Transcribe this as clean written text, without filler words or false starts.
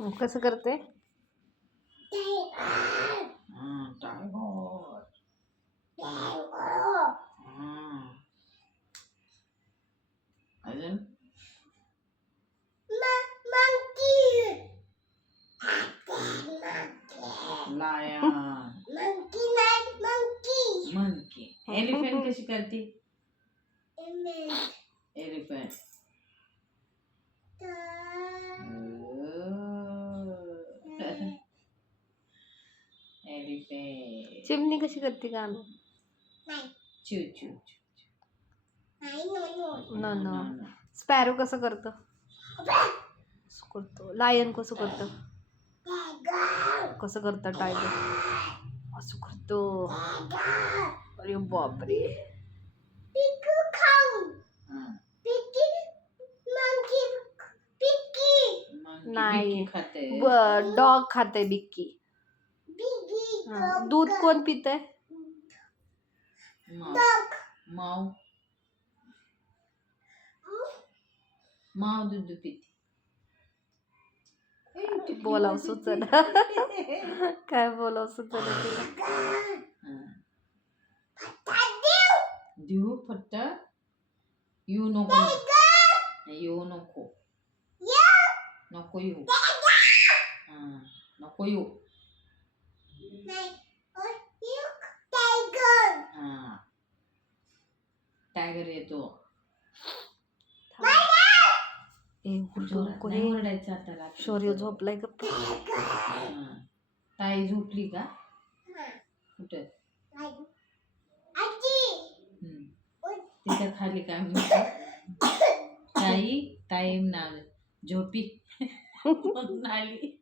कसं करते? अजून लायन मंकी एलिफंट कशी करते? एलिफंट एलिफंट चिमणी कशी करते गाणं? चू चू नो नो. स्पॅरो कसं करतं? असं करतो. लायन कसं करतं? कसं करतं टायगर? असं करतो. अरे बापरे. नाही, डॉग खाते बिक्की. दूध कोण पितंय? माव माव दूध पिते. बोलाव सुचना. काय बोलाव सुचना तिला. देऊ फक्त येऊ नको येऊ नको नको येऊ नको येऊ टायगर येतो. ओरडायचं आता रात्री. शौर्य झोपलाय गप्प. ताई झोपली का? कुठं तिच्या खाली काय म्हणते? ताई टाईम ना झोपी आली.